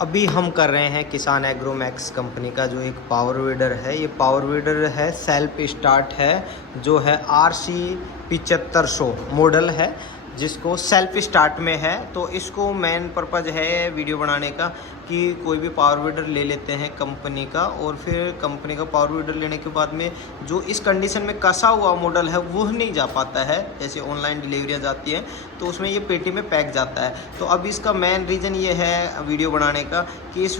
अभी हम कर रहे हैं किसान एग्रोमैक्स कंपनी का जो एक पावर वीडर है। ये पावर वीडर है, सेल्फ स्टार्ट है, जो है RC 7500 मॉडल है, जिसको सेल्फ स्टार्ट में है। तो इसको मेन पर्पज़ है वीडियो बनाने का कि कोई भी पावर वीडर ले लेते हैं कंपनी का, और फिर कंपनी का पावर वीडर लेने के बाद में जो इस कंडीशन में कसा हुआ मॉडल है वो नहीं जा पाता है। जैसे ऑनलाइन डिलीवरियाँ जाती हैं तो उसमें ये पेटी में पैक जाता है। तो अब इसका मेन रीज़न ये है वीडियो बनाने का कि इस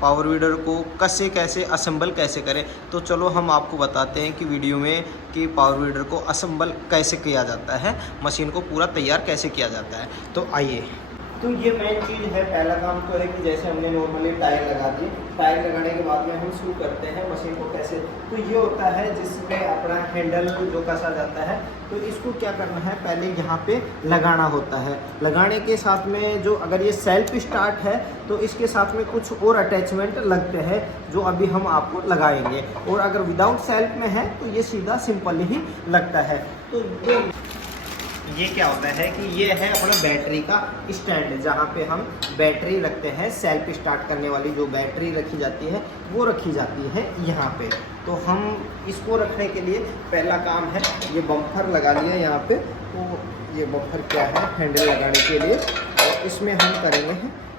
पावर वीडर को कैसे असेंबल कैसे करें। तो चलो हम आपको बताते हैं कि वीडियो में कि पावर वीडर को असेंबल कैसे किया जाता है, मशीन को पूरा तैयार कैसे किया जाता है। तो आइए। तो ये मेन चीज़ है, पहला काम तो है कि जैसे हमने नॉर्मली टायर लगा दी, टायर लगाने के बाद में हम शुरू करते हैं मशीन को कैसे। तो ये होता है जिसमें अपना हैंडल जो कसा जाता है, तो इसको क्या करना है, पहले यहाँ पे लगाना होता है। लगाने के साथ में जो अगर ये सेल्फ स्टार्ट है तो इसके साथ में कुछ और अटैचमेंट लगते हैं जो अभी हम आपको लगाएंगे, और अगर विदाउट सेल्फ में है तो ये सीधा सिंपल ही लगता है। तो ये क्या होता है कि ये है अपना बैटरी का स्टैंड, जहाँ पे हम बैटरी रखते हैं। सेल्फ स्टार्ट करने वाली जो बैटरी रखी जाती है वो रखी जाती है यहाँ पे। तो हम इसको रखने के लिए पहला काम है, ये बम्पर लगा लिया यहाँ पे। तो ये बम्पर क्या है, हैंडल लगाने के लिए, और इसमें हम करेंगे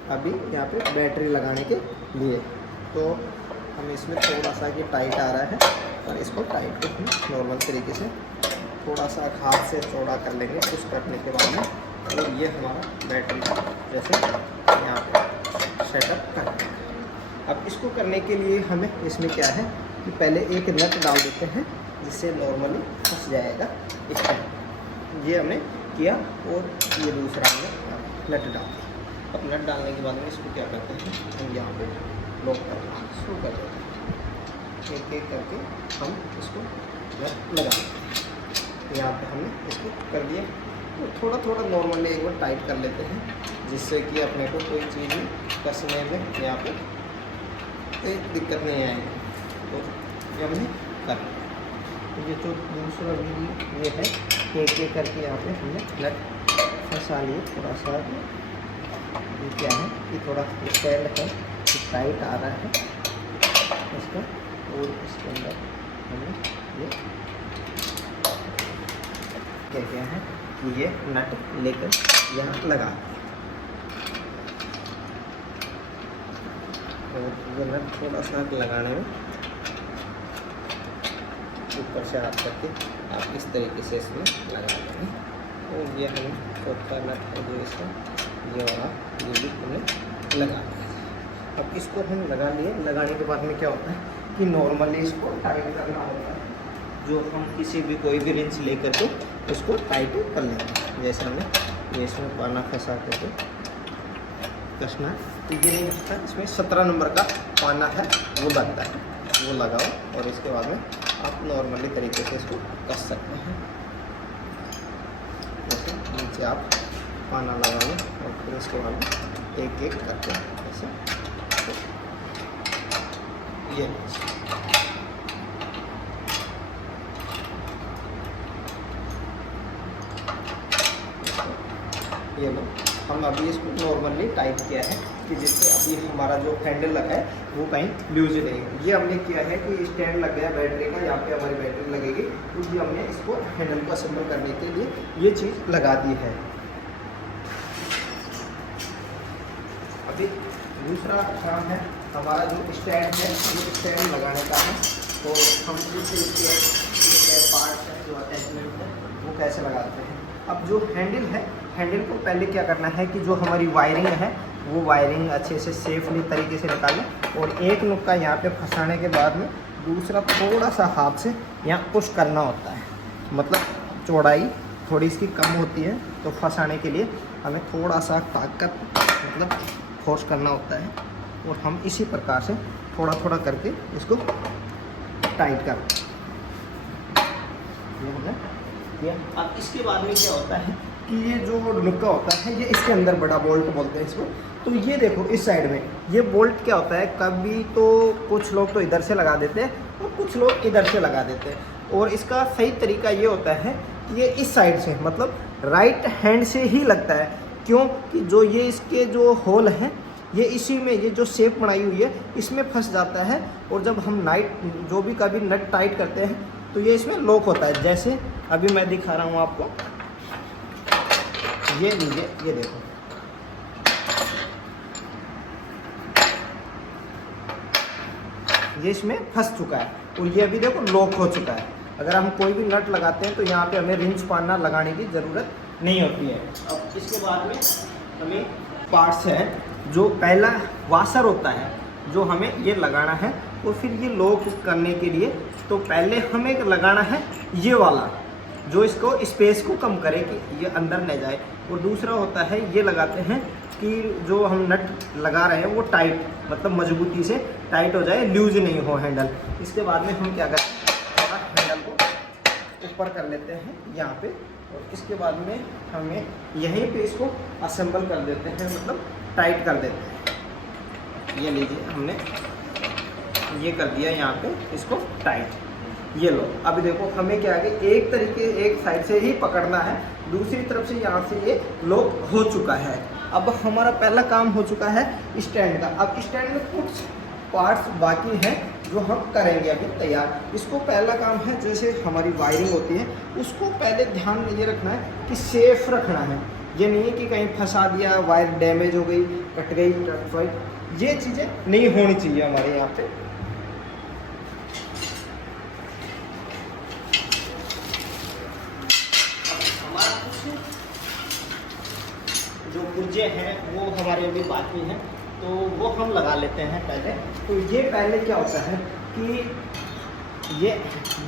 अभी यहाँ पे बैटरी लगाने के लिए। तो हम इसमें थोड़ा सा ये टाइट आ रहा है, और इसको टाइट को नॉर्मल तरीके से थोड़ा सा हाथ से चौड़ा कर लेंगे। पुश करने के बाद में तो ये हमारा बैटरी जैसे यहाँ पे सेटअप कर देंगे। अब इसको करने के लिए हमें इसमें क्या है कि पहले एक नट डाल देते हैं, जिससे नॉर्मली फंस जाएगा इसमें। ये हमने किया, और ये दूसरा हमने नट डाल दिया। अब नट डालने के बाद में इसको क्या करते हैं, हम यहाँ पे लॉक करना शुरू कर देते हैं। एक एक करके हम इसको नट लगा देते हैं। यहाँ पे हमने इसको कर दिया। तो थोड़ा थोड़ा नॉर्मली एक बार टाइट कर लेते हैं, जिससे कि अपने को कोई चीज़ कसने में यहाँ पे कोई दिक्कत नहीं आएगी। तो ये हमने कर लिया। तो ये जो दूसरा ये है, एक एक करके यहाँ पे हमने नट फंसा लिए। थोड़ा सा ये क्या है कि थोड़ा स्टैंड है कि टाइट आ रहा है इसका, और इसके अंदर हमने ये क्या है कि ये नट लेकर यहाँ लगा, और ये नट थोड़ा सा लगाने में ऊपर से हाथ करके आप इस तरीके से इसमें लगा देंगे। और ये हमें छोटा नट है जो इसका, ये वाला ये भी हमने लगा दिया। अब इसको हम लगा लिए। लगाने के बाद में क्या होता है कि नॉर्मली इसको टाइट करना होता है, जो हम किसी भी कोई भी रिंच लेकर के उसको टाइट कर लेंगे। जैसे हमने ये इसमें पाना फंसा करके कसना, तो ये नहीं लगता, इसमें 17 नंबर का पाना है वो लगता है, वो लगाओ। और इसके बाद में आप नॉर्मली तरीके से इसको कस सकते हैं। जैसे नीचे आप पाना लगाओ, और फिर इसके बाद में एक एक करके ऐसे ये लो। हम अभी इसको नॉर्मली टाइट किया है कि जिससे अभी हमारा जो हैंडल है वो कहीं लूज नहीं। ये हमने किया है कि स्टैंड लग गया बैटरी का, यहाँ पे हमारी बैटरी लगेगी। तो ये हमने इसको हैंडल को असेंबल करने के लिए ये चीज़ लगा दी है। अभी दूसरा काम है हमारा जो स्टैंड है, ये स्टैंड लगाने का है। तो हम इसके पार्ट है जो अटैचमेंट है वो कैसे लगाते हैं। अब जो हैंडल है, हैंडल को पहले क्या करना है कि जो हमारी वायरिंग है वो वायरिंग अच्छे से सेफली तरीके से निकालें, और एक नुक्का यहाँ पे फंसाने के बाद में दूसरा थोड़ा सा हाथ से यहाँ पुश करना होता है। मतलब चौड़ाई थोड़ी इसकी कम होती है, तो फंसाने के लिए हमें थोड़ा सा ताकत मतलब फोर्स करना होता है, और हम इसी प्रकार से थोड़ा थोड़ा करके इसको टाइट करते हैं। अब इसके बाद में क्या होता है कि ये जो नुक्का होता है, ये इसके अंदर बड़ा बोल्ट बोलते हैं इसको। तो ये देखो इस साइड में ये बोल्ट क्या होता है, कभी तो कुछ लोग तो इधर से लगा देते हैं और कुछ लोग इधर से लगा देते हैं। और इसका सही तरीका ये होता है कि ये इस साइड से मतलब राइट हैंड से ही लगता है। क्यों कि जो ये इसके जो होल हैं ये इसी में, ये जो शेप बनाई हुई है इसमें फंस जाता है। और जब हम जो भी कभी नट टाइट करते हैं तो ये इसमें लॉक होता है। जैसे अभी मैं दिखा रहा हूँ आपको, ये लीजिए, ये देखो, ये इसमें फंस चुका है और ये अभी देखो लॉक हो चुका है। अगर हम कोई भी नट लगाते हैं तो यहाँ पे हमें रिंच पाना लगाने की ज़रूरत नहीं होती है। अब इसके बाद में हमें पार्ट्स है, जो पहला वाशर होता है जो हमें ये लगाना है। और फिर ये लॉक करने के लिए तो पहले हमें लगाना है ये वाला, जो इसको स्पेस को कम करे कि ये अंदर न जाए। और दूसरा होता है ये लगाते हैं कि जो हम नट लगा रहे हैं वो टाइट, मतलब मजबूती से टाइट हो जाए, लूज नहीं हो हैंडल। इसके बाद में हम क्या करते हैं, हैंडल को ऊपर कर लेते हैं यहाँ पे। और इसके बाद में हमें यहीं पे इसको असेंबल कर देते हैं, मतलब टाइट कर देते हैं। ये लीजिए, हमने ये कर दिया यहाँ पे इसको टाइट। ये लो, अभी देखो हमें क्या है, एक साइड से ही पकड़ना है, दूसरी तरफ से यहाँ से ये लॉक हो चुका है। अब हमारा पहला काम हो चुका है स्टैंड का। अब स्टैंड में कुछ पार्ट्स बाकी हैं जो हम करेंगे अभी तैयार। इसको पहला काम है, जैसे हमारी वायरिंग होती है उसको पहले ध्यान में ये रखना है कि सेफ रखना है। ये नहीं है कि कहीं फंसा दिया, वायर डैमेज हो गई, कट गई, ये चीज़ें नहीं होनी चाहिए हमारे यहाँ पे। जो पुर्जे हैं वो हमारे अभी बाकी हैं, तो वो हम लगा लेते हैं पहले। तो ये पहले क्या होता है कि ये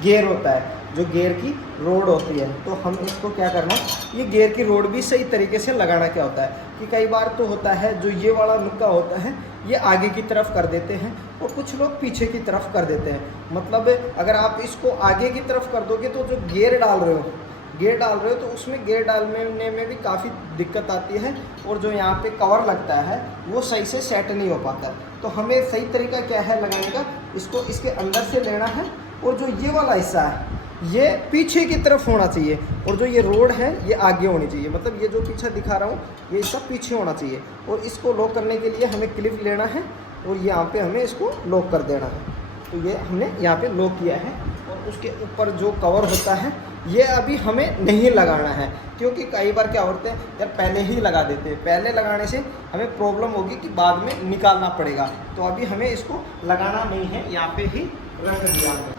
गियर होता है, जो गियर की रोड होती है, तो हम इसको क्या करना, ये गियर की रोड भी सही तरीके से लगाना क्या होता है कि कई बार तो होता है जो ये वाला नुक्का होता है ये आगे की तरफ कर देते हैं और कुछ लोग पीछे की तरफ कर देते हैं। मतलब अगर आप इसको आगे की तरफ कर दोगे तो जो गियर डाल रहे हो तो उसमें गियर डालने में भी काफ़ी दिक्कत आती है। और जो यहाँ पे कवर लगता है वो सही से सेट नहीं हो पाता। तो हमें सही तरीका क्या है लगाने का, इसको इसके अंदर से लेना है और जो ये वाला हिस्सा है ये पीछे की तरफ होना चाहिए और जो ये रोड है ये आगे होनी चाहिए। मतलब ये जो पीछे दिखा रहा हूँ ये सब पीछे होना चाहिए। और इसको लॉक करने के लिए हमें क्लिप लेना है और यहाँ पे हमें इसको लॉक कर देना है। तो ये हमने यहाँ पे लॉक किया है। और उसके ऊपर जो कवर होता है ये अभी हमें नहीं लगाना है, क्योंकि कई बार क्या होते हैं यार पहले ही लगा देते हैं। पहले लगाने से हमें प्रॉब्लम होगी कि बाद में निकालना पड़ेगा। तो अभी हमें इसको लगाना नहीं है, यहाँ पे ही रख दिया है।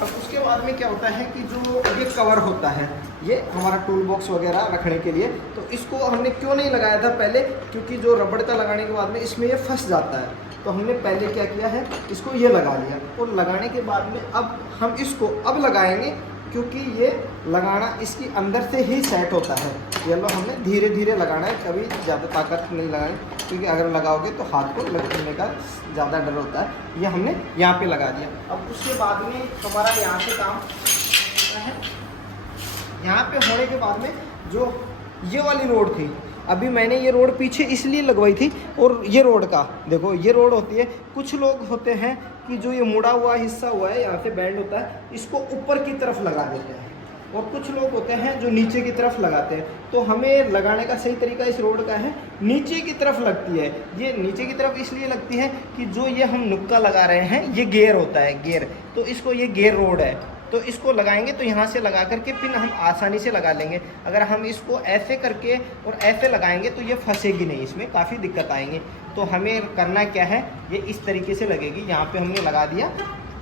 अब उसके बाद में क्या होता है कि जो ये कवर होता है ये हमारा टूल बॉक्स वगैरह रखने के लिए, तो इसको हमने क्यों नहीं लगाया था पहले, क्योंकि जो रबड़ का लगाने के बाद में इसमें ये फंस जाता है। तो हमने पहले क्या किया है, इसको ये लगा लिया। और लगाने के बाद में अब हम इसको अब लगाएंगे, क्योंकि ये लगाना इसकी अंदर से ही सेट होता है। ये लो हमने धीरे धीरे लगाना है, कभी ज़्यादा ताकत नहीं लगानी, क्योंकि अगर लगाओगे तो हाथ को लगने का ज़्यादा डर होता है। ये हमने यहाँ पे लगा दिया। अब उसके बाद में हमारा यहाँ से काम है। यहाँ पे होने के बाद में जो ये वाली रोड थी, अभी मैंने ये रोड पीछे इसलिए लगवाई थी। और ये रोड का देखो, ये रोड होती है, कुछ लोग होते हैं कि जो ये मुड़ा हुआ हिस्सा हुआ है यहाँ से बैंड होता है, इसको ऊपर की तरफ लगा देते हैं। और कुछ लोग होते हैं जो नीचे की तरफ लगाते हैं। तो हमें लगाने का सही तरीका इस रोड का है, नीचे की तरफ लगती है। ये नीचे की तरफ इसलिए लगती है कि जो ये हम नुक्का लगा रहे हैं ये गियर होता है, गियर, तो इसको ये गियर रोड है। तो इसको लगाएंगे तो यहाँ से लगा करके पिन हम आसानी से लगा लेंगे। अगर हम इसको ऐसे करके और ऐसे लगाएंगे तो ये फंसेगी नहीं, इसमें काफ़ी दिक्कत आएंगे। तो हमें करना क्या है, ये इस तरीके से लगेगी। यहाँ पे हमने लगा दिया,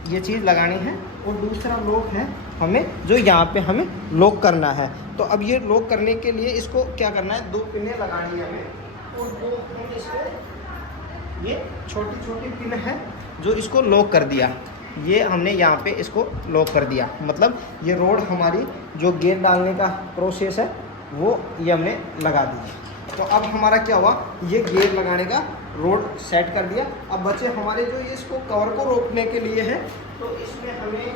ये चीज़ लगानी है। और दूसरा लॉक है हमें, जो यहाँ पे हमें लॉक करना है। तो अब ये लॉक करने के लिए इसको क्या करना है, 2 पिनें लगानी है हमें। और 2 हम इसको, ये छोटी छोटी पिन है जो इसको लॉक कर दिया, ये हमने यहाँ पे इसको लॉक कर दिया। मतलब ये रोड हमारी जो गियर डालने का प्रोसेस है वो ये हमने लगा दी। तो अब हमारा क्या हुआ, ये गियर लगाने का रोड सेट कर दिया। अब बचे हमारे जो ये इसको कवर को रोकने के लिए है, तो इसमें हमें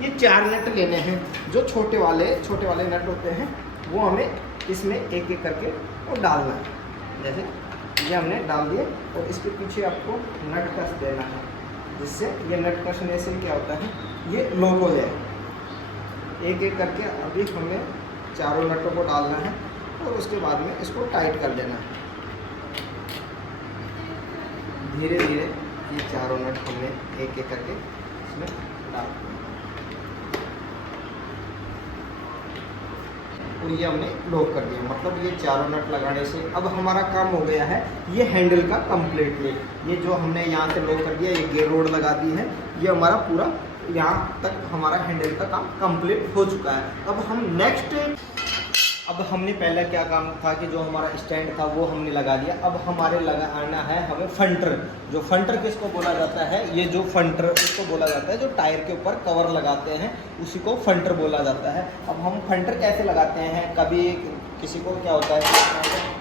ये 4 नट लेने हैं। जो छोटे वाले नट होते हैं वो हमें इसमें एक एक करके वो डालना है। जैसे ये हमने डाल दिए और इसके पीछे आपको नट कस देना है, जिससे ये नट कसने से क्या होता है ये लॉक हो जाए। एक एक करके अभी हमें चारों नटों को डालना है और उसके बाद में इसको टाइट कर देना है। धीरे धीरे ये चारों नट हमने एक एक करके इसमें डाल दिए और ये हमने लॉक कर दिया। मतलब ये चारों नट लगाने से अब हमारा काम हो गया है ये हैंडल का कम्प्लीटली। ये जो हमने यहाँ से लॉक कर दिया, ये गेयर रोड लगा दी है, ये हमारा पूरा यहाँ तक हमारा हैंडल का काम कंप्लीट हो चुका है। अब हम नेक्स्ट, अब हमने पहले क्या काम था कि जो हमारा स्टैंड था वो हमने लगा दिया। अब हमारे लगाना है हमें फंटर। जो फंटर किसको बोला जाता है, ये जो फंटर इसको बोला जाता है जो टायर के ऊपर कवर लगाते हैं उसी को फंटर बोला जाता है। अब हम फंटर कैसे लगाते हैं, कभी किसी को क्या होता है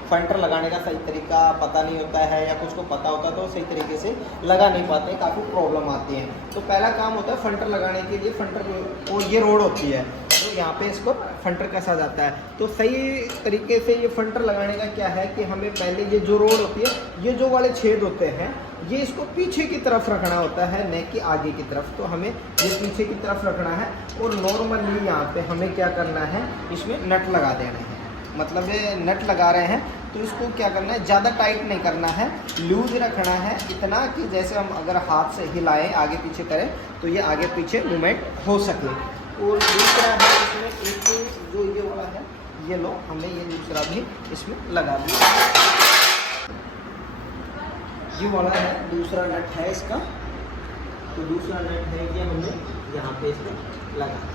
फंटर लगाने का सही तरीका पता नहीं होता है या कुछ को पता होता है तो सही तरीके से लगा नहीं पाते हैं, काफ़ी प्रॉब्लम आती है। तो पहला काम होता है फंटर लगाने के लिए, फंटर और ये रोड होती है तो यहाँ पे इसको फंटर कसा जाता है। तो सही तरीके से ये फंटर लगाने का क्या है कि हमें पहले ये जो रोड होती है, ये जो वाले छेद होते हैं, ये इसको पीछे की तरफ रखना होता है, न कि आगे की तरफ। तो हमें ये पीछे की तरफ रखना है और नॉर्मली यहाँ पे हमें क्या करना है, इसमें नट लगा देना है। मतलब ये नट लगा रहे हैं तो इसको क्या करना है, ज़्यादा टाइट नहीं करना है, लूज रखना है इतना कि जैसे हम अगर हाथ से हिलाएं आगे पीछे करें तो ये आगे पीछे मूवमेंट हो सके। और दूसरा है इसमें एक जो ये वाला है, ये लो हमने ये दूसरा भी इसमें लगा दिया। ये वाला है दूसरा नट है इसका, तो दूसरा नट है ये हमने यहाँ पे इसको लगा।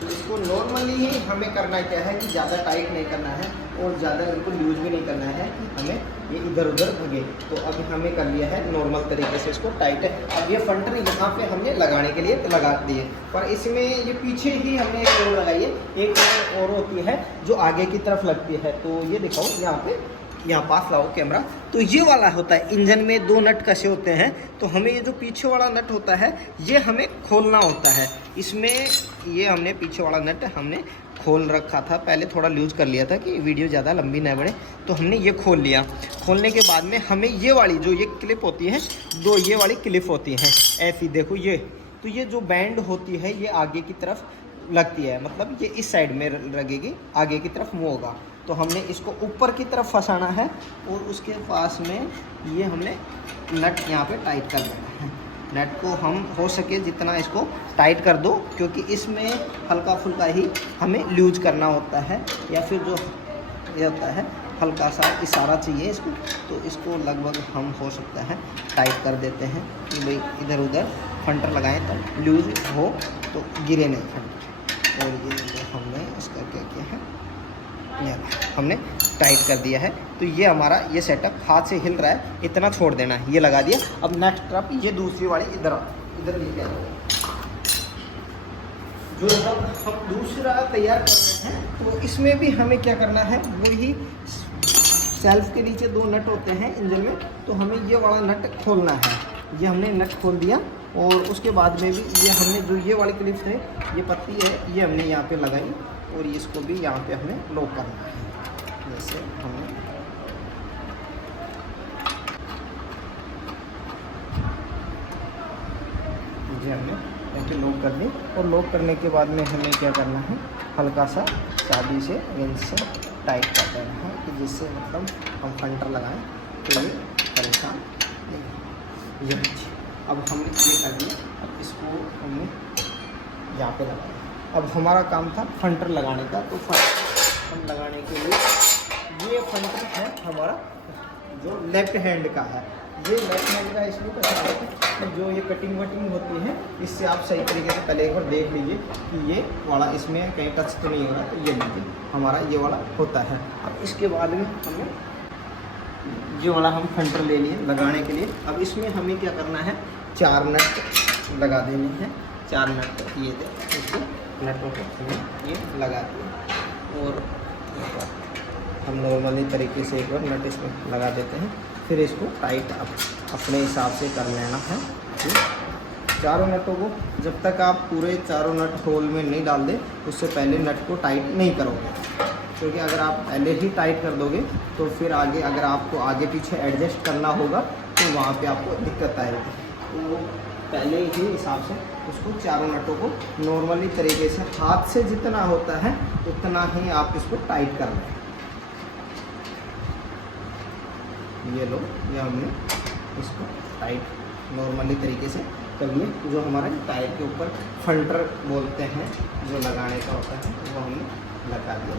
तो इसको नॉर्मली ही हमें करना क्या है कि ज़्यादा टाइट नहीं करना है और ज़्यादा बिल्कुल लूज भी नहीं करना है, हमें ये इधर उधर भगे। तो अभी हमें कर लिया है नॉर्मल तरीके से इसको टाइट है। अब ये फंटर यहाँ पे हमने लगाने के लिए लगा दिए, पर इसमें ये पीछे ही हमने एक और लगाई है, एक और होती है जो आगे की तरफ लगती है। तो ये दिखाओ यहाँ पे, यहाँ पास लाओ कैमरा। तो ये वाला होता है, इंजन में दो नट कसे होते हैं, तो हमें ये जो पीछे वाला नट होता है ये हमें खोलना होता है। इसमें ये हमने पीछे वाला नट हमने खोल रखा था, पहले थोड़ा लूज कर लिया था कि वीडियो ज़्यादा लंबी ना बढ़े, तो हमने ये खोल लिया। खोलने के बाद में हमें ये वाली जो ये क्लिप होती है, दो ये वाली क्लिप होती हैं ऐसी, देखो ये, तो ये जो बैंड होती है ये आगे की तरफ लगती है, मतलब ये इस साइड में लगेगी, आगे की तरफ मुँह होगा। तो हमने इसको ऊपर की तरफ फंसाना है और उसके पास में ये हमने नट यहाँ पे टाइट कर देना है। नट को हम हो सके जितना इसको टाइट कर दो, क्योंकि इसमें हल्का फुल्का ही हमें लूज करना होता है, या फिर जो ये होता है हल्का सा इशारा चाहिए इसको, तो इसको लगभग हम हो सकता है टाइट कर देते हैं कि भाई इधर उधर फंटर लगाएं तो लूज हो, तो गिरे नहीं फंटर। और ये हमने इसका क्या किया है, हमने टाइट कर दिया है। तो ये हमारा ये सेटअप हाथ से हिल रहा है, इतना छोड़ देना है, ये लगा दिया। अब नेक्स्ट ट्रप ये दूसरी वाली इधर लेके आओ। जो हम दूसरा तैयार कर रहे हैं तो इसमें भी हमें क्या करना है, वही सेल्फ के नीचे दो नट होते हैं इंजन में, तो हमें ये वाला नट खोलना है। ये हमने नट खोल दिया और उसके बाद में भी ये हमने जो ये वाली क्लिप है, ये पत्ती है, ये हमने यहाँ पे लगाई और इसको भी यहाँ पे हमें लॉक करना है। जैसे हमने ये हमने यहाँ पे लॉक कर दी और लॉक करने के बाद में हमें क्या करना है, हल्का सा चाबी से रेंज से टाइट कर देना है कि जिससे मतलब हम फंटर लगाएं तो ये परेशान नहीं। ये अब हमने ये कर दिया, अब इसको हमने यहाँ पे लगाया। अब हमारा काम था फंटर लगाने का, तो फंटर लगाने के लिए ये फंटर है हमारा जो लेफ्ट हैंड का है। ये लेफ्ट हैंड का इसलिए पता है जो ये कटिंग वटिंग होती है, इससे आप सही तरीके से पहले एक बार देख लीजिए कि ये वाला इसमें कहीं टच तो नहीं हो रहा, तो ये लीजिए हमारा ये वाला होता है। अब इसके बाद में हमें ये वाला हम फंटर ले लिए लगाने के लिए। अब इसमें हमें क्या करना है, 4 नट लगा देने हैं, 4 नट ये दे, इसको नटों को हमें ये लगा दिए और हम नॉर्मली तरीके से एक बार नट इसमें लगा देते हैं, फिर इसको टाइट अपने हिसाब से कर लेना है। चारों नटों को जब तक आप पूरे चारों नट होल में नहीं डाल दें, उससे पहले नट को टाइट नहीं करोगे, क्योंकि अगर आप पहले ही टाइट कर दोगे तो फिर आगे अगर आपको आगे पीछे एडजस्ट करना होगा तो वहाँ पे आपको दिक्कत आएगी। तो पहले ही हिसाब से उसको चारों नटों को नॉर्मली तरीके से हाथ से जितना होता है उतना ही आप इसको टाइट कर लें। ये लो, ये हमने इसको टाइट नॉर्मली तरीके से कर लिए। जो हमारे टायर के ऊपर फंटर बोलते हैं जो लगाने का होता है वो हमने लगा दिया।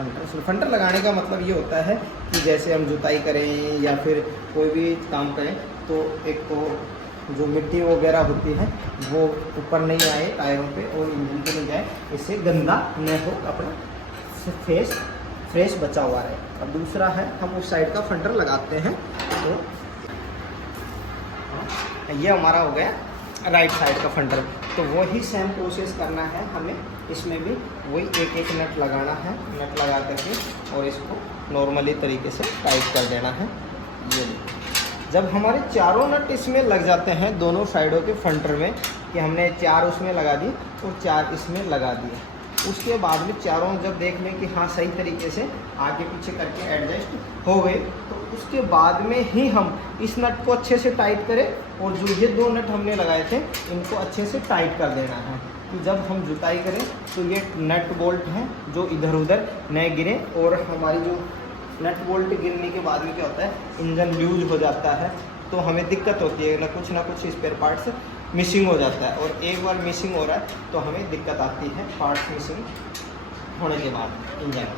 तो फंटर लगाने का मतलब ये होता है कि जैसे हम जुताई करें या फिर कोई भी काम करें तो एक तो जो मिट्टी वगैरह होती है वो ऊपर नहीं आए टायरों पे और इंजन पे नहीं जाए, इससे गंदा न हो, अपना फेस फ्रेश बचा हुआ रहे। और दूसरा है हम उस साइड का फंटर लगाते हैं। तो ये हमारा हो गया राइट साइड का फंटर। तो वही सेम प्रोसेस करना है हमें, इसमें भी वही एक एक नट लगाना है, नट लगा करके और इसको नॉर्मली तरीके से टाइट कर देना है। ये जब हमारे चारों नट इसमें लग जाते हैं दोनों साइडों के फंटर में, कि हमने 4 उसमें लगा दी और 4 इसमें लगा दिए, उसके बाद में चारों जब देख लें कि हाँ सही तरीके से आगे पीछे करके एडजस्ट हो गए, तो उसके बाद में ही हम इस नट को अच्छे से टाइट करें और जो ये 2 नट हमने लगाए थे इनको अच्छे से टाइट कर देना है कि जब हम जुताई करें तो ये नट बोल्ट हैं जो इधर उधर न गिरे। और हमारी जो नट बोल्ट गिरने के बाद में क्या होता है, इंजन लूज हो जाता है तो हमें दिक्कत होती है, ना कुछ स्पेयर पार्ट्स मिसिंग हो जाता है। और एक बार मिसिंग हो रहा है तो हमें दिक्कत आती है पार्ट्स मिसिंग होने के बाद इंजन में।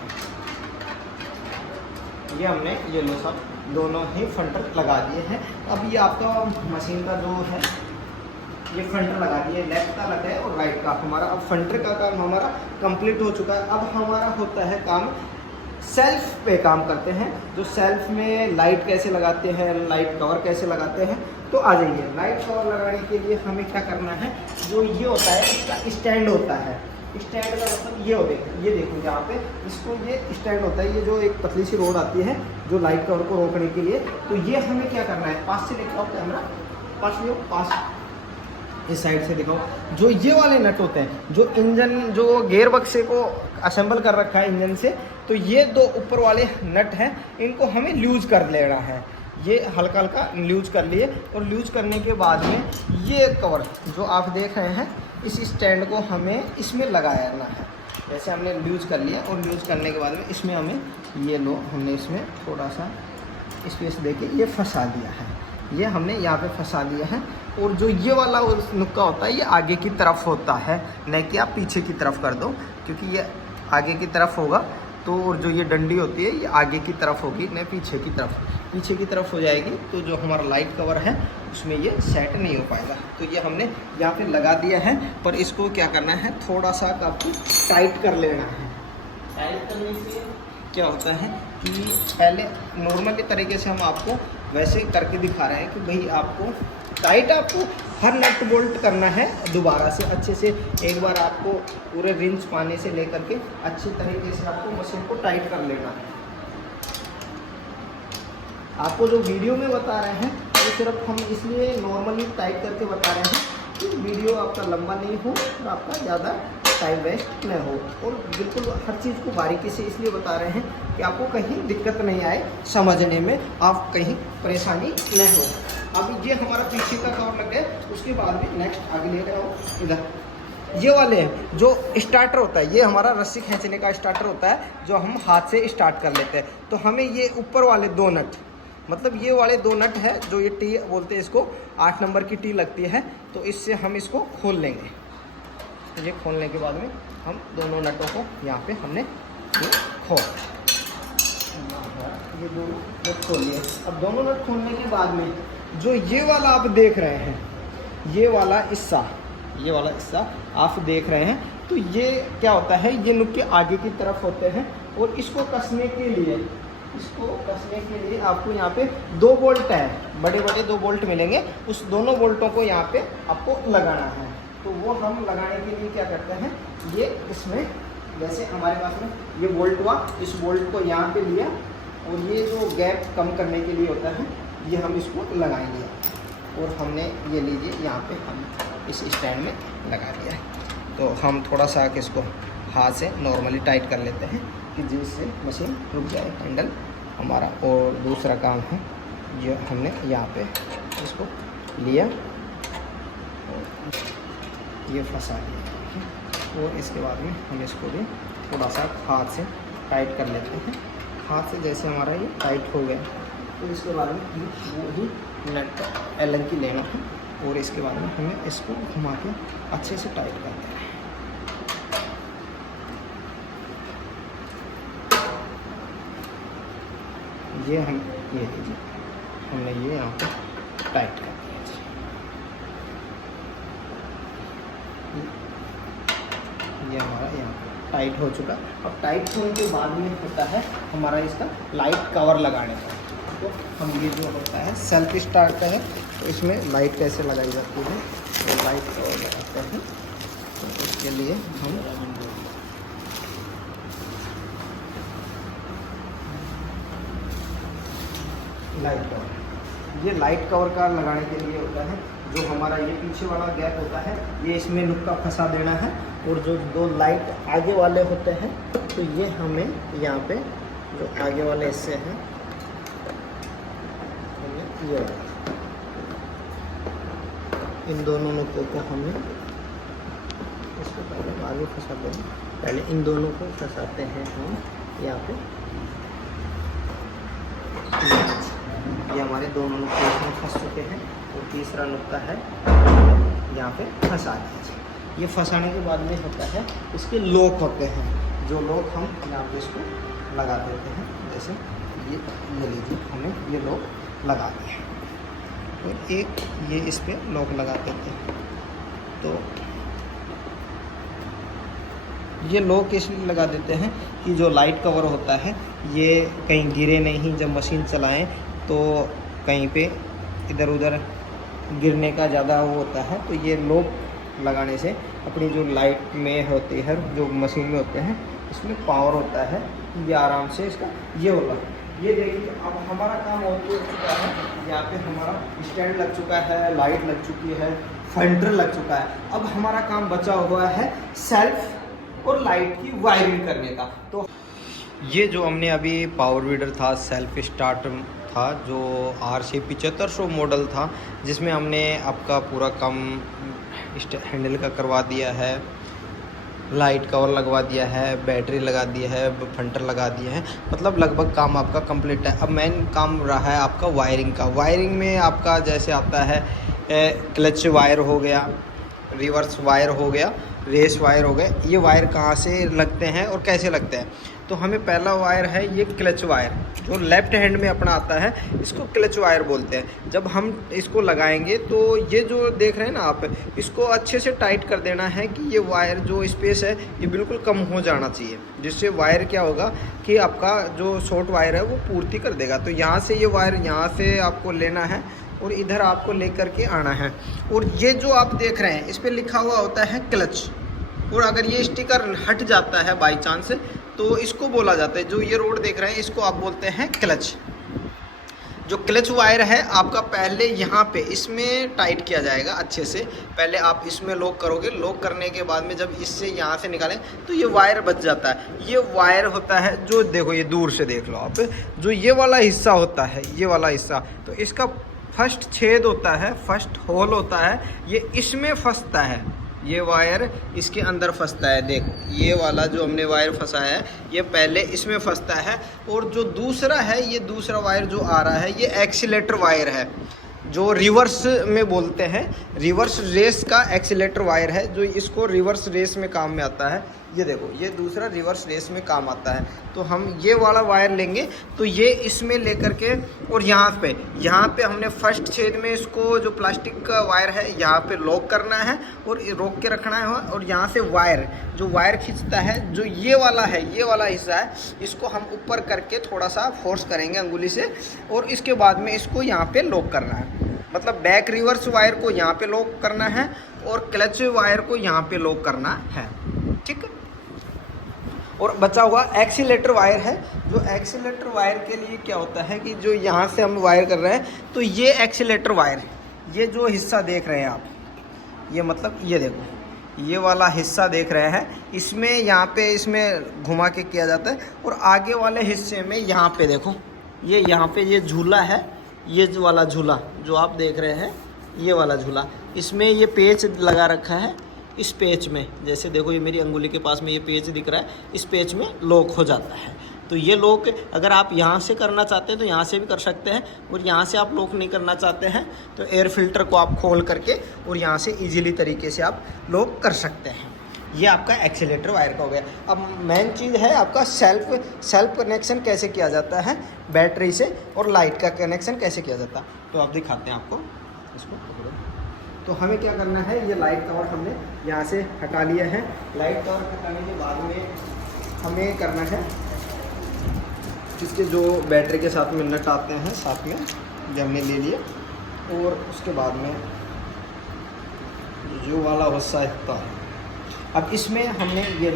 ये हमने ये लो सब दोनों ही फंटर लगा दिए हैं। अब ये आपका मशीन का जो है ये फंटर लगा दिए, लेफ्ट का लगा है और राइट का। हमारा अब फंटर का काम हमारा कंप्लीट हो चुका है। अब हमारा होता है काम सेल्फ पे काम करते हैं। जो सेल्फ में लाइट कैसे लगाते हैं, लाइट कवर कैसे लगाते हैं, तो आ जाइए। लाइट कवर लगाने के लिए हमें क्या करना है, जो ये होता है इसका स्टैंड होता है। स्टैंड का मतलब ये होता है, ये देखो यहाँ पे इसको ये स्टैंड होता है, ये जो एक पतली सी रोड आती है जो लाइट कवर को रोकने के लिए। तो ये हमें क्या करना है, पास से लेके आओ कैमरा, पास ले पास, इस साइड से दिखाओ। जो ये वाले नट होते हैं जो इंजन जो गियर बक्से को असेंबल कर रखा है इंजन से, तो ये 2 ऊपर वाले नट हैं, इनको हमें लूज कर लेना है। ये हल्का हल्का लूज कर लिए और लूज करने के बाद में ये कवर जो आप देख रहे हैं इस स्टैंड को हमें इसमें लगाना है। जैसे हमने लूज कर लिया और लूज करने के बाद में इसमें हमें ये लो हमने इसमें थोड़ा सा स्पेस देके ये फंसा दिया है। ये हमने यहाँ पे फंसा दिया है। और जो ये वाला नुक्का होता है ये आगे की तरफ होता है, न कि आप पीछे की तरफ कर दो, क्योंकि ये आगे की तरफ होगा तो। और जो ये डंडी होती है ये आगे की तरफ होगी, न पीछे की तरफ। पीछे की तरफ हो जाएगी तो जो हमारा लाइट कवर है उसमें ये सेट नहीं हो पाएगा। तो ये हमने यहाँ पे लगा दिया है, पर इसको क्या करना है, थोड़ा सा आपको टाइट कर लेना है। टाइट करने से क्या होता है कि पहले नॉर्मल तरीके से हम आपको वैसे करके दिखा रहे हैं कि भाई आपको टाइट आपको हर नट बोल्ट करना है दोबारा से अच्छे से। एक बार आपको पूरे रिंच पानी से लेकर के अच्छी तरीके से आपको मशीन को टाइट कर लेना है। आपको जो वीडियो में बता रहे हैं वो सिर्फ हम इसलिए नॉर्मली टाइट करके बता रहे हैं कि वीडियो आपका लंबा नहीं हो और आपका ज़्यादा टाइम वेस्ट न हो। और बिल्कुल हर चीज़ को बारीकी से इसलिए बता रहे हैं कि आपको कहीं दिक्कत नहीं आए समझने में, आप कहीं परेशानी न हो। अब ये हमारा पीछे का कवर लग गया, उसके बाद में नेक्स्ट आगे ले आओ इधर। ये वाले हैं जो स्टार्टर होता है, ये हमारा रस्सी खींचने का स्टार्टर होता है जो हम हाथ से स्टार्ट कर लेते हैं। तो हमें ये ऊपर वाले 2 नट, मतलब ये वाले 2 नट है जो ये टी बोलते हैं, इसको 8 नंबर की टी लगती है, तो इससे हम इसको खोल लेंगे। ये खोलने के बाद में हम दोनों नटों को यहाँ पे हमने ये ये दोनों नट खोल लिए। अब दोनों नट खोलने के बाद में जो ये वाला आप देख रहे हैं, ये वाला हिस्सा आप देख रहे हैं, तो ये क्या होता है, ये नुक्के आगे की तरफ होते हैं। और इसको कसने के लिए आपको यहाँ पे 2 बोल्ट है, बड़े बड़े 2 बोल्ट मिलेंगे, उस दोनों बोल्टों को यहाँ पे आपको लगाना है। तो वो हम लगाने के लिए क्या करते हैं, ये इसमें जैसे हमारे पास में ये बोल्ट हुआ, इस बोल्ट को यहाँ पे लिया और ये जो गैप कम करने के लिए होता है ये हम इसको लगाएंगे। और हमने ये लीजिए यहाँ पे हम इस स्टैंड में लगा दिया है। तो हम थोड़ा सा इसको हाथ से नॉर्मली टाइट कर लेते हैं कि जिससे मशीन रुक जाए, हैंडल हमारा। और दूसरा काम है जो हमने यहाँ पे इसको लिया और ये फंसा दिया। और इसके बाद में हम इसको भी थोड़ा सा हाथ से टाइट कर लेते हैं। हाथ से जैसे हमारा ये टाइट हो गया, तो इसके बाद में वो ही नट एलन की लेना है और इसके बाद में हमें इसको घुमा के अच्छे से टाइट कर देना है। ये हम ये लीजिए, हमने ये यहाँ पे टाइट कर दिया जी। ये हमारा यहाँ पे टाइट हो चुका। अब टाइट होने के बाद में होता है हमारा इसका लाइट कवर लगाने का। तो हम ये जो होता है सेल्फ स्टार्ट का है, तो इसमें लाइट कैसे लगाई जाती है, तो लाइट कवर लगाते हैं। तो उसके लिए हम लाइट कवर, ये लाइट कवर का लगाने के लिए होता है, जो हमारा ये पीछे वाला गैप होता है ये इसमें नुक्का फंसा देना है, और जो दो लाइट आगे वाले होते हैं तो ये हमें यहाँ पे जो आगे वाले हिस्से हैं ये इन दोनों नुक्कों को हमें इसको पहले आगे फंसा देंगे। पहले इन दोनों को फंसाते हैं हम यहाँ पे, ये हमारे दोनों नुक्के इसमें फंस चुके हैं, और तीसरा नुक्का है यहाँ पे फंसा दीजिए। ये फंसाने के बाद में होता है इसके लॉक होते हैं, जो लॉक हम यहाँ पे इसको लगा देते हैं। जैसे ये लीजिए, हमें ये लॉक लगा दिए, और एक ये इस पर लॉक लगा देते हैं। तो ये लॉक इसलिए लगा देते हैं कि जो लाइट कवर होता है ये कहीं गिरे नहीं, जब मशीन चलाएं तो कहीं पे इधर उधर गिरने का ज़्यादा वो होता है। तो ये लॉक लगाने से अपनी जो लाइट में होती है, जो मशीन में होते हैं, इसमें पावर होता है, ये आराम से इसका ये होगा। ये देखिए अब हमारा काम हो चुका है, यहाँ पे हमारा स्टैंड लग चुका है, लाइट लग चुकी है, फेंडर लग चुका है। अब हमारा काम बचा हुआ है सेल्फ और लाइट की वायरिंग करने का। तो ये जो हमने अभी पावर वीडर था, सेल्फ स्टार्ट था, जो RC 7500 मॉडल था, जिसमें हमने आपका पूरा काम हैंडल का करवा दिया है, लाइट कवर लगवा दिया है, बैटरी लगा दी है, फंटर लगा दिए हैं, मतलब लगभग काम आपका कंप्लीट है। अब मेन काम रहा है आपका वायरिंग का। वायरिंग में आपका जैसे आता है क्लच वायर हो गया, रिवर्स वायर हो गया, रेस वायर हो गए। ये वायर कहाँ से लगते हैं और कैसे लगते हैं, तो हमें पहला वायर है ये क्लच वायर, जो लेफ्ट हैंड में अपना आता है, इसको क्लच वायर बोलते हैं। जब हम इसको लगाएंगे तो ये जो देख रहे हैं ना आप, इसको अच्छे से टाइट कर देना है कि ये वायर जो स्पेस है ये बिल्कुल कम हो जाना चाहिए, जिससे वायर क्या होगा कि आपका जो शॉर्ट वायर है वो पूर्ति कर देगा। तो यहाँ से ये वायर यहाँ से आपको लेना है और इधर आपको लेकर के आना है। और ये जो आप देख रहे हैं इस पर लिखा हुआ होता है क्लच, और अगर ये स्टिकर हट जाता है बाई चांस तो इसको बोला जाता है, जो ये रोड देख रहे हैं इसको आप बोलते हैं क्लच। जो क्लच वायर है आपका पहले यहाँ पे इसमें टाइट किया जाएगा अच्छे से। पहले आप इसमें लॉक करोगे, लॉक करने के बाद में जब इससे यहाँ से निकालें तो ये वायर बच जाता है। ये वायर होता है जो देखो, ये दूर से देख लो आप, जो ये वाला हिस्सा होता है, ये वाला हिस्सा, तो इसका फर्स्ट छेद होता है, फर्स्ट होल होता है, ये इसमें फंसता है। ये वायर इसके अंदर फंसता है। देखो ये वाला जो हमने वायर फंसाया है ये पहले इसमें फंसता है, और जो दूसरा है, ये दूसरा वायर जो आ रहा है ये एक्सीलेटर वायर है, जो रिवर्स में बोलते हैं, रिवर्स रेस का एक्सीलेटर वायर है, जो इसको रिवर्स रेस में काम में आता है। ये देखो ये दूसरा रिवर्स रेस में काम आता है। तो हम ये वाला वायर लेंगे, तो ये इसमें लेकर के, और यहाँ पे हमने फर्स्ट छेद में इसको जो प्लास्टिक का वायर है यहाँ पे लॉक करना है और रोक के रखना है। और यहाँ से वायर, जो वायर खींचता है, जो ये वाला है, ये वाला हिस्सा है, इसको हम ऊपर करके थोड़ा सा फोर्स करेंगे अंगुली से, और इसके बाद में इसको यहाँ पे लॉक करना है। मतलब बैक रिवर्स वायर को यहाँ पे लॉक करना है और क्लच वायर को यहाँ पे लॉक करना है, ठीक है। और बचा हुआ एक्सीलेटर वायर है, जो एक्सीलेटर वायर के लिए क्या होता है कि जो यहाँ से हम वायर कर रहे हैं, तो ये एक्सीलेटर वायर, ये जो हिस्सा देख रहे हैं आप, ये मतलब ये देखो ये वाला हिस्सा देख रहे हैं, इसमें यहाँ पे इसमें घुमा के किया जाता है। और आगे वाले हिस्से में यहाँ पे देखो, ये यहाँ पे ये झूला है, ये जो वाला झूला जो आप देख रहे हैं, ये वाला झूला, इसमें ये पेच लगा रखा है। इस पेच में जैसे देखो, ये मेरी अंगुली के पास में ये पेच दिख रहा है, इस पेच में लॉक हो जाता है। तो ये लॉक अगर आप यहाँ से करना चाहते हैं तो यहाँ से भी कर सकते हैं, और यहाँ से आप लॉक नहीं करना चाहते हैं तो एयर फिल्टर को आप खोल करके और यहाँ से ईजिली तरीके से आप लॉक कर सकते हैं। ये आपका एक्सीलेटर वायर का हो गया। अब मेन चीज़ है आपका सेल्फ कनेक्शन कैसे किया जाता है बैटरी से, और लाइट का कनेक्शन कैसे किया जाता है। तो आप दिखाते हैं आपको, इसको पकड़ो। तो हमें क्या करना है, ये लाइट कवर हमने यहाँ से हटा लिया है। लाइट कवर हटाने के बाद में हमें करना है, इसके जो बैटरी के साथ में नट आते हैं साथ में, जो हमने ले लिए, और उसके बाद में जो वाला हिस्सा है, अब इसमें हमने ये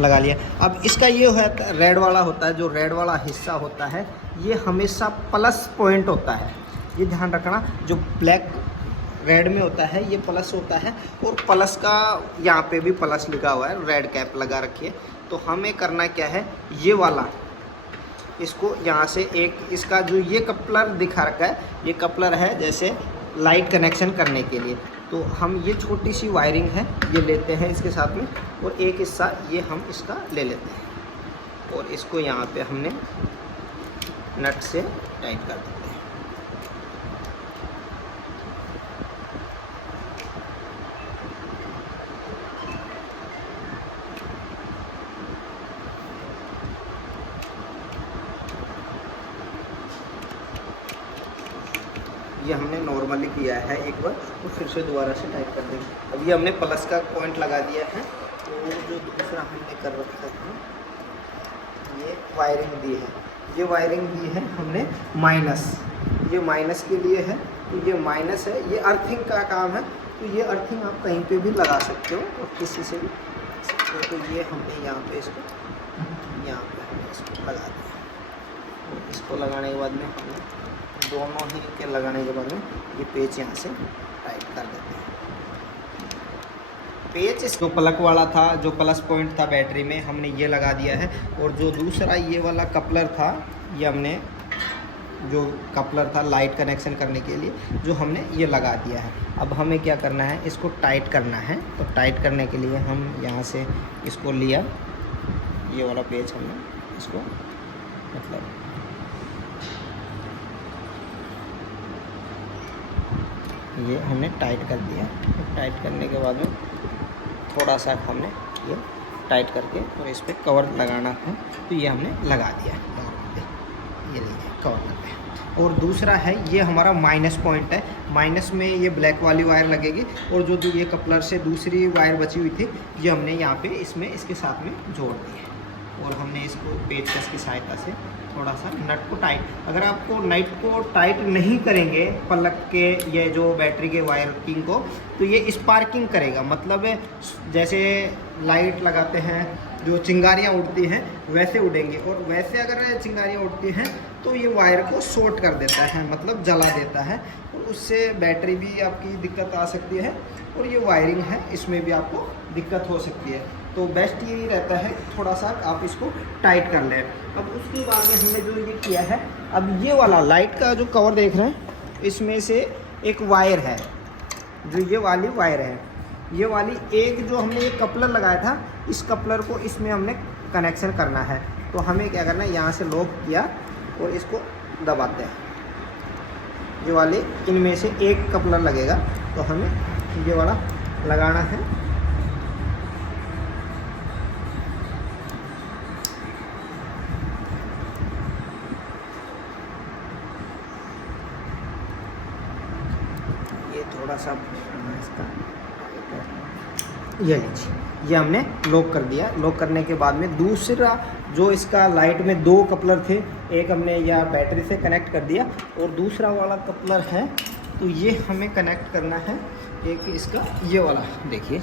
लगा लिया। अब इसका ये है रेड वाला होता है, जो रेड वाला हिस्सा होता है ये हमेशा प्लस पॉइंट होता है, ये ध्यान रखना। जो ब्लैक रेड में होता है ये प्लस होता है, और प्लस का यहाँ पे भी प्लस लिखा हुआ है, रेड कैप लगा रखी है। तो हमें करना क्या है, ये वाला इसको यहाँ से एक, इसका जो ये कपलर दिखा रखा है, ये कपलर है जैसे लाइट कनेक्शन करने के लिए। तो हम ये छोटी सी वायरिंग है ये लेते हैं इसके साथ में, और एक हिस्सा ये हम इसका ले लेते हैं, और इसको यहाँ पे हमने नट से टाइट कर देते हैं। ये हमने नॉर्मली किया है एक बार, तो फिर से दोबारा से टाइट कर देंगे। अब ये हमने प्लस का पॉइंट लगा दिया है। तो जो दूसरा हमने कर रखा था, ये वायरिंग दी है, ये वायरिंग दी है हमने माइनस, ये माइनस के लिए है। तो ये माइनस है, ये अर्थिंग का काम है। तो ये अर्थिंग आप कहीं पे भी लगा सकते हो और किसी से भी लगा सकते हो। तो ये हमने यहाँ पे इसको लगा दिया। इसको लगाने के बाद में हमने दोनों ही के लगाने के बाद में ये पेच यहाँ से टाइट कर देते हैं। पेच जो प्लग वाला था, जो प्लस पॉइंट था बैटरी में, हमने ये लगा दिया है। और जो दूसरा ये वाला कपलर था, ये हमने जो कपलर था लाइट कनेक्शन करने के लिए, जो हमने ये लगा दिया है। अब हमें क्या करना है, इसको टाइट करना है। तो टाइट करने के लिए हम यहाँ से इसको लिया, ये वाला पेच हमने इसको मतलब ये हमने टाइट कर दिया। टाइट करने के बाद में थोड़ा सा हमने ये टाइट करके और इस पर कवर लगाना है। तो ये हमने लगा दिया, ये लीजिए कवर करते हैं। और दूसरा है ये हमारा माइनस पॉइंट है, माइनस में ये ब्लैक वाली वायर लगेगी, और जो ये कपलर से दूसरी वायर बची हुई थी ये हमने यहाँ पे इसमें इसके साथ में जोड़ दी है। और हमने इसको पेचकस की सहायता से थोड़ा सा नट को टाइट, अगर आपको नट को टाइट नहीं करेंगे प्लग के ये जो बैटरी के वायरिंग को, तो ये स्पार्किंग करेगा। मतलब जैसे लाइट लगाते हैं, जो चिंगारियाँ उड़ती हैं वैसे उड़ेंगे, और वैसे अगर चिंगारियाँ उड़ती हैं तो ये वायर को शॉर्ट कर देता है, मतलब जला देता है, और उससे बैटरी भी आपकी दिक्कत आ सकती है, और ये वायरिंग है इसमें भी आपको दिक्कत हो सकती है। तो बेस्ट यही रहता है थोड़ा सा आप इसको टाइट कर लें। अब उसके बाद में हमने जो ये किया है, अब ये वाला लाइट का जो कवर देख रहे हैं, इसमें से एक वायर है, जो ये वाली वायर है, ये वाली एक जो हमने एक कपलर लगाया था, इस कपलर को इसमें हमने कनेक्शन करना है। तो हमें क्या करना है, यहाँ से लॉक किया और इसको दबाते हैं। ये वाले इनमें से एक कपलर लगेगा, तो हमें ये वाला लगाना है। ये थोड़ा सा इसका ये लीजिए, ये हमने लॉक कर दिया। लॉक करने के बाद में दूसरा जो इसका लाइट में दो कपलर थे, एक हमने या बैटरी से कनेक्ट कर दिया, और दूसरा वाला कपलर है तो ये हमें कनेक्ट करना है एक इसका ये वाला। देखिए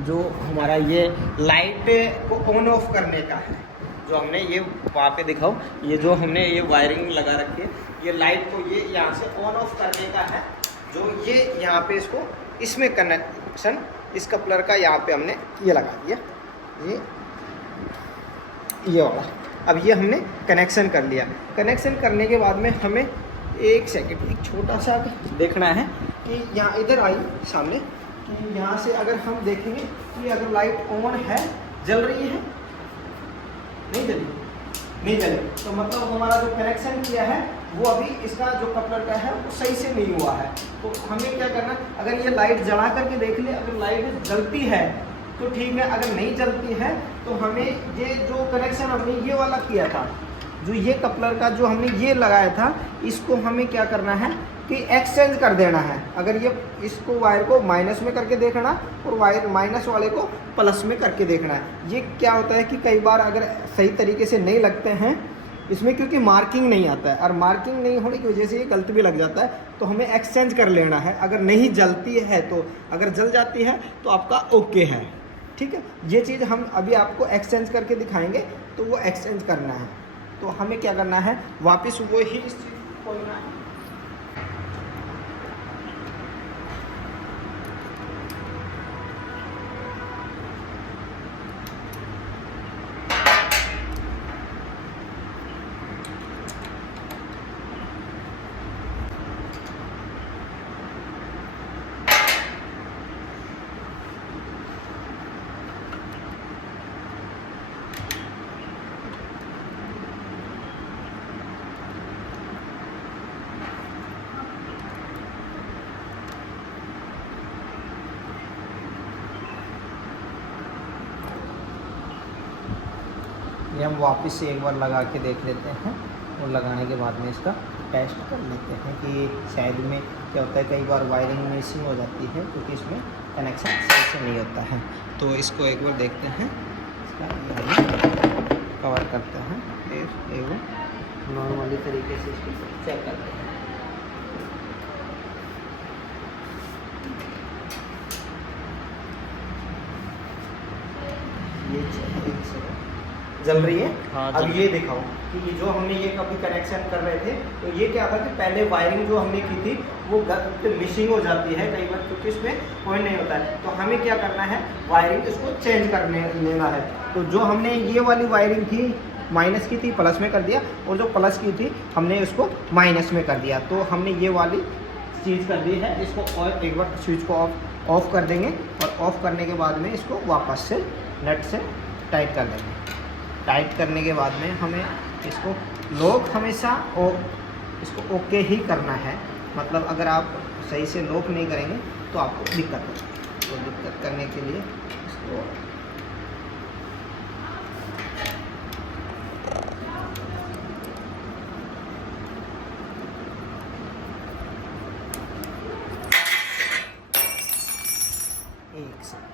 जो हमारा ये लाइट को ऑन ऑफ करने का है, जो हमने ये वहाँ पे दिखाओ, ये जो हमने ये वायरिंग लगा रखी है, ये लाइट को ये यहाँ से ऑन ऑफ करने का है। जो ये यहाँ पे इसको इसमें कनेक्शन इस कपलर का यहाँ पे हमने ये लगा दिया, ये वाला। अब ये हमने कनेक्शन कर लिया। कनेक्शन करने के बाद में हमें एक सेकंड, एक छोटा सा देखना है कि यहाँ इधर आई सामने, कि यहाँ से अगर हम देखेंगे कि अगर लाइट ऑन है, जल रही है, नहीं जली, नहीं जले, तो मतलब हमारा जो कनेक्शन किया है वो अभी इसका जो कपलर का है वो सही से नहीं हुआ है। तो हमें क्या करना, अगर ये लाइट जला करके देख ले, अगर लाइट जलती है तो ठीक है, अगर नहीं जलती है तो हमें ये जो कनेक्शन हमने ये वाला किया था, जो ये कपलर का जो हमने ये लगाया था, इसको हमें क्या करना है कि एक्सचेंज कर देना है। अगर ये इसको वायर को माइनस में करके देखना और वायर माइनस वाले को प्लस में करके देखना है। ये क्या होता है कि कई बार अगर सही तरीके से नहीं लगते हैं इसमें, क्योंकि मार्किंग नहीं आता है, और मार्किंग नहीं होने की वजह से ये गलत भी लग जाता है, तो हमें एक्सचेंज कर लेना है। अगर नहीं जलती है तो, अगर जल जाती है तो आपका ओके है, ठीक है। ये चीज़ हम अभी आपको एक्सचेंज करके दिखाएंगे, तो वो एक्सचेंज करना है। तो हमें क्या करना है, वापस वो ही इस चीज़ को खोलना है। ये हम वापस से एक बार लगा के देख लेते हैं, और लगाने के बाद में इसका टेस्ट कर लेते हैं कि शायद में क्या होता है, कई बार वायरिंग मिसिंग हो जाती है क्योंकि इसमें कनेक्शन सही से नहीं होता है। तो इसको एक बार देखते हैं, इसका कवर करते हैं, फिर एक नॉर्मली तरीके से इसको चेक करते हैं। जल रही है। हाँ, अब ये दिखाओ कि ये जो हमने ये कभी कनेक्शन कर रहे थे, तो ये क्या था कि पहले वायरिंग जो हमने की थी वो मिसिंग हो जाती है कई बार, क्योंकि इसमें पॉइंट नहीं होता है। तो हमें क्या करना है, वायरिंग इसको चेंज करने लेना है। तो जो हमने ये वाली वायरिंग थी माइनस की थी, प्लस में कर दिया, और जो प्लस की थी हमने इसको माइनस में कर दिया। तो हमने ये वाली चीज़ कर दी है। इसको और एक बार स्विच को ऑफ कर देंगे, और ऑफ करने के बाद में इसको वापस से नट से टाइट कर देंगे। टाइट करने के बाद में हमें इसको लॉक हमेशा इसको ओके ही करना है। मतलब अगर आप सही से लॉक नहीं करेंगे तो आपको दिक्कत होगी। तो दिक्कत करने के लिए इसको एक सेकंड,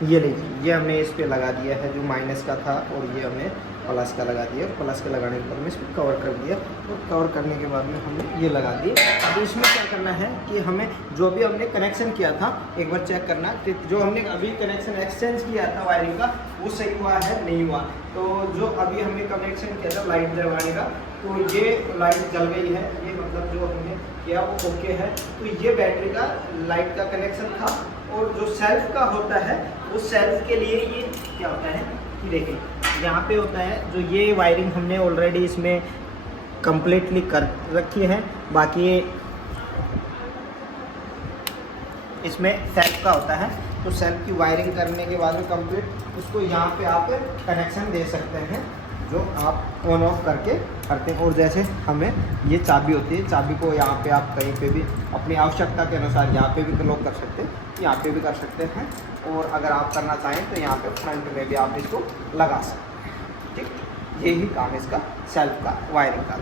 ये लीजिए, ये हमने इस पे लगा दिया है जो माइनस का था, और ये हमने प्लस का लगा दिया। प्लस का लगाने के बाद में इसको कवर कर दिया, और कवर करने के बाद में हमने ये लगा दिए। अब इसमें क्या करना है कि हमें जो भी हमने कनेक्शन किया था एक बार चेक करना कि जो हमने अभी कनेक्शन एक्सचेंज किया था वायरिंग का वो सही हुआ है नहीं हुआ। तो जो अभी हमने कनेक्शन किया था लाइट जलवाने का, तो ये लाइट जल गई है, ये मतलब जो हमने किया वो ओके है। तो ये बैटरी का लाइट का कनेक्शन था। और जो सेल्फ का होता है उस सेल्फ के लिए ये क्या होता है कि देखिए यहाँ पे होता है, जो ये वायरिंग हमने ऑलरेडी इसमें कंप्लीटली कर रखी है। बाकी इसमें सेल्फ का होता है, तो सेल्फ की वायरिंग करने के बाद में कंप्लीट उसको यहाँ पे आप कनेक्शन दे सकते हैं, जो आप ऑन ऑफ करके करते हैं। और जैसे हमें ये चाबी होती है, चाबी को यहाँ पे आप कहीं पे भी अपनी आवश्यकता के अनुसार यहाँ पे भी लॉक कर सकते हैं, यहाँ पे भी कर सकते हैं, और अगर आप करना चाहें तो यहाँ पे फ्रंट में भी आप इसको लगा सकते हैं। ठीक, यही काम इसका सेल्फ का वायरिंग का।